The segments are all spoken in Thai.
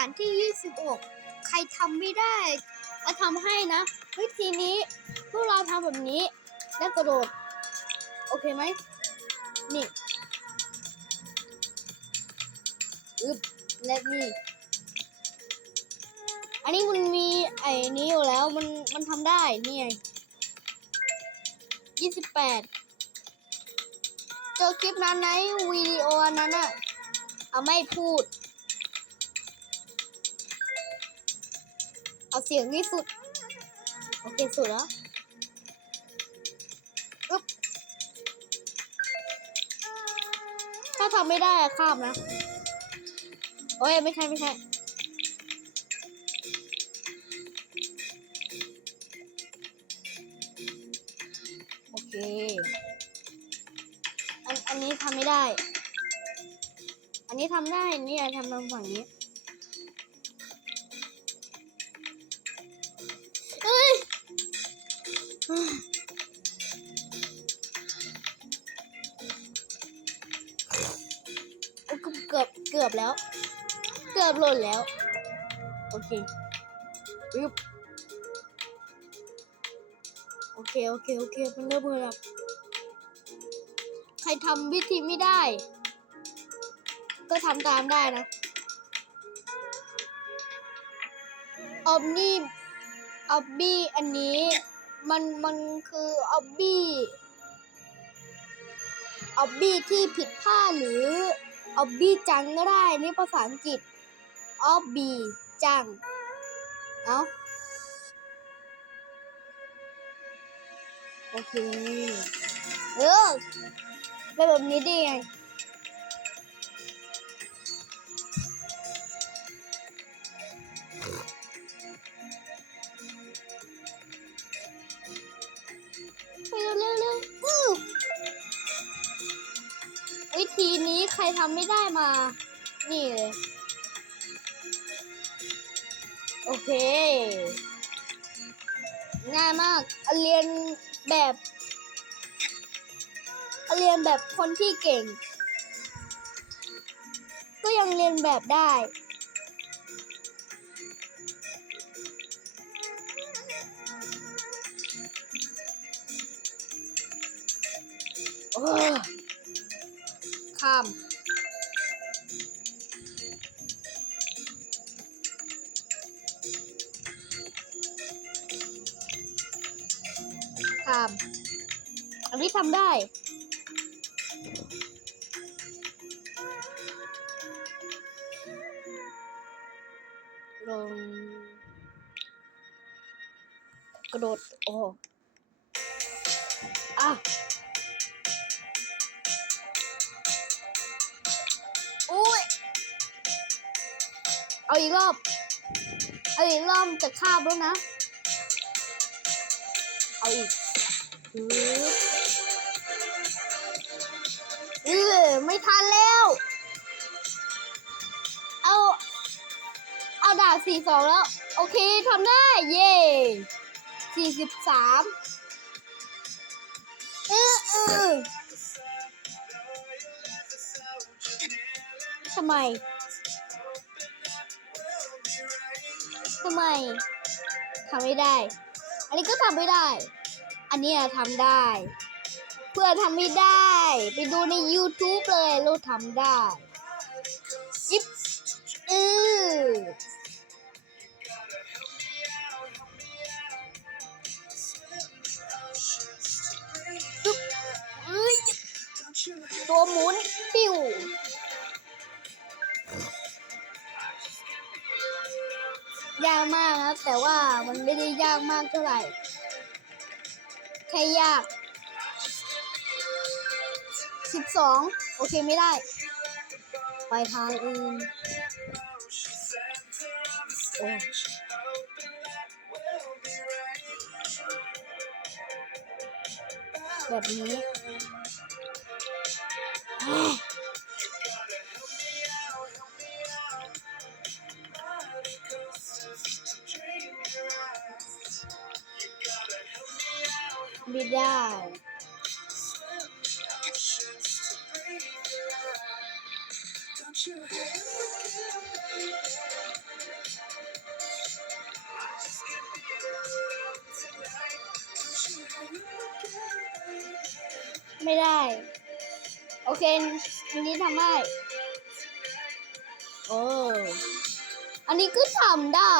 ด่านที่ 26 ใครทำไม่ได้ก็ทำให้นะ วิธีนี้พวกเราทำแบบนี้ แล้วกระโดด โอเคไหมนี่อึบและนี่อันนี้มันมีไอ้นี้อยู่แล้วมันมันทำได้นี่ไงยี่สิบแปดเจอคลิปนั้นในวิดีโอนั้นอะเอาไม่พูด เอาเสียงที่สุดโอเคสุดแล้วอึ๊บถ้าทำไม่ได้ข้ามนะ โอ้ยไม่ใช่ไม่ใช่โอเค อันอันนี้ทำไม่ได้ อันนี้ทำได้ นี่ทำตรงฝั่งนี้ เกือบเกือบแล้ว เกือบหล่นแล้ว โอเคอึบโอเค โอเค โอเคเป็นเริ่มเลยครับใครทำวิธีไม่ได้ ก็ทำตามได้นะออบนี่ออบบี้อันนี้ มันมันคือออบบี้ออบบี้ที่ผิดพลาดหรือ ออบบี้จังก็ได้ นี่ภาษาอังกฤษออบบี้จัง เอาโอเค เออเป็นแบบนี้ดีไง มา นี่เลย โอเค ง่ายมาก เรียนแบบ เรียนแบบคนที่เก่ง ก็ยังเรียนแบบได้โอ้ยข้าม ข้าม อันนี้ทำได้ ลง กระโดด โอ้อะอุ้ย เอาอีกรอบ เอาอีกรอบจะคาบแล้วนะ เอาอีก เออไม่ทันแล้ว เอา เอาดาบสี่สองแล้ว โอเคทำได้ เย่สี่สิบสามเออเออทำไม ทำไมทำไม่ได้ อันนี้ก็ทำไม่ได้ อันนี้ทำได้ เพื่อทำไม่ได้ ไปดูใน YouTube เลยเราทำได้ยิบอือปึ๊บอ้ยตัวหมุนปิวยากมากนะแต่ว่ามันไม่ได้ยากมากเท่าไหร่ แค่ยากสิบสองโอเคไม่ได้ ไปทางอื่นโอ้แบบนี้ ว้าว ไม่ได้ โอเคอันนี้ทำได้โอ้อันนี้ก็ทำได้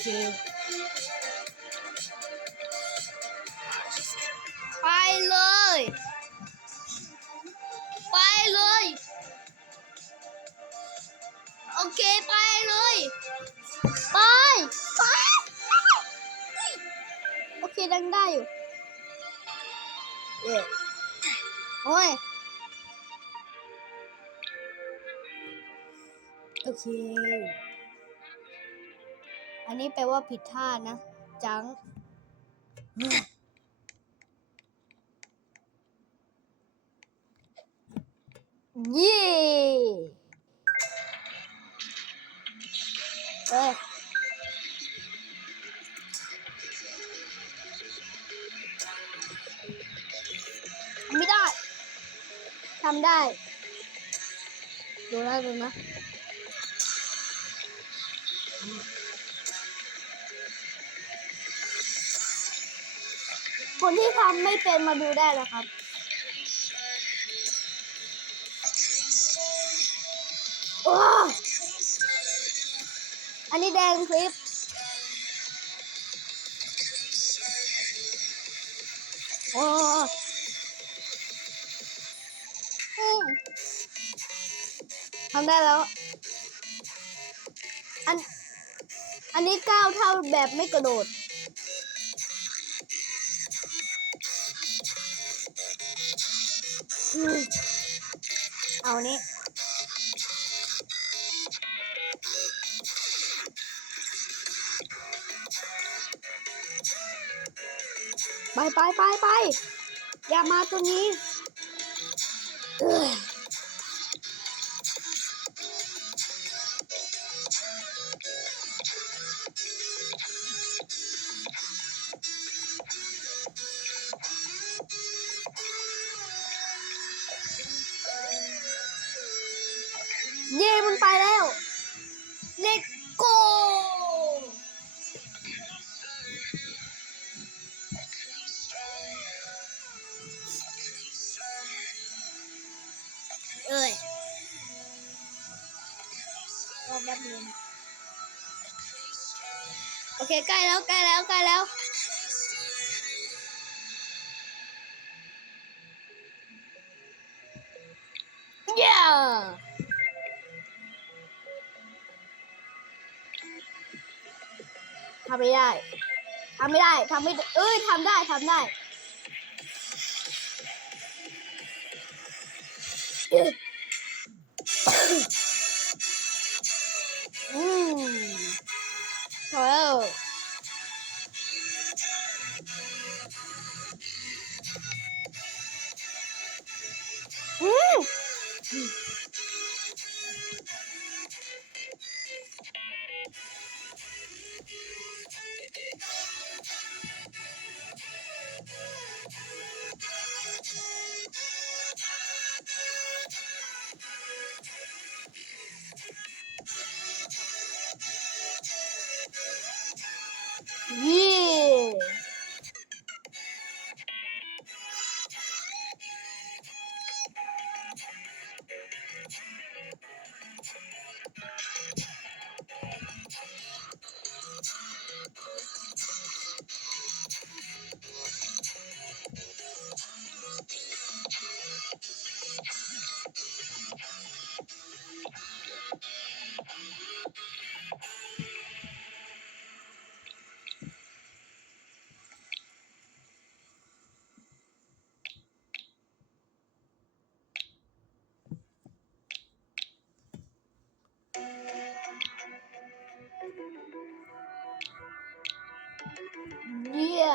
เคไปเลย ไปเลย โอเคไปเลย ไป ไป โอเคดังได้อยู่เอ๊ะโอ้ย โอเค อันนี้แปลว่าผิดท่านะ จัง เย่เอ้ยไม่ได้ทำได้ ดูนะดูนะ คนที่ทำไม่เป็นมาดูได้แล้วครับ โอ้อันนี้แดงคลิปโอ้อืมทำได้แล้ว อัน อันนี้ก้าวเท่าแบบไม่กระโดด เอานี้ไปไปไปไปอย่ามาตรงนี้ เคใกล้แล้วใกล้แล้วใกล้แล้วเย้ทำไม่ได้ทำไม่ได้ทำไม่เอ้ยทำได้ทำได้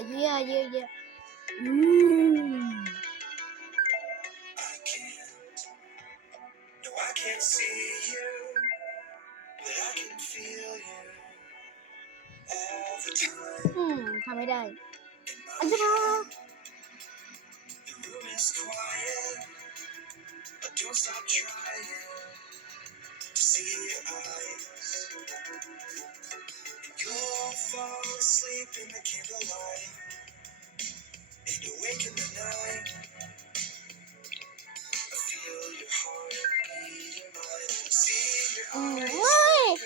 yeah, yeah, yeah, yeah. Mm. No, อืมทำไม่ได้อันตรา is quiet, but don't stop trying to see your eyes. You'll fall asleep in the candlelight, and awake in the night. I feel your heart beat in mine, see your eyes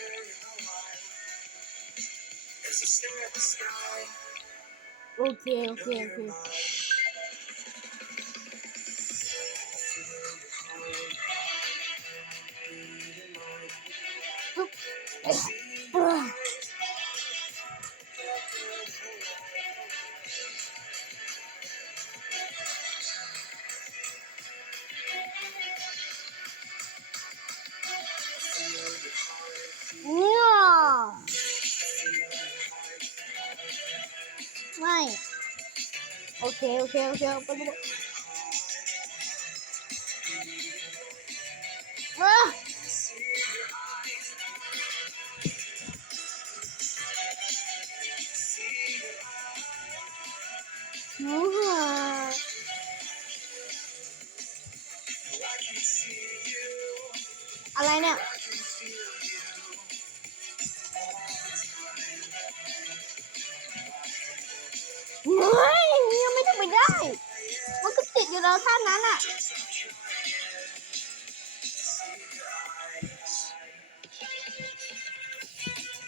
As I stare at the sky, Okay, okay, okay. เคโอเคโอเคไปดูอะอื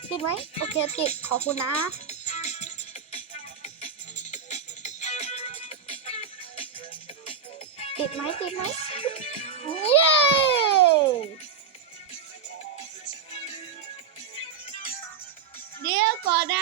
ติดไหมโอเคติดขอบคุณนะติดไหมติดไหมเย้เดี๋ยวก่อนนะ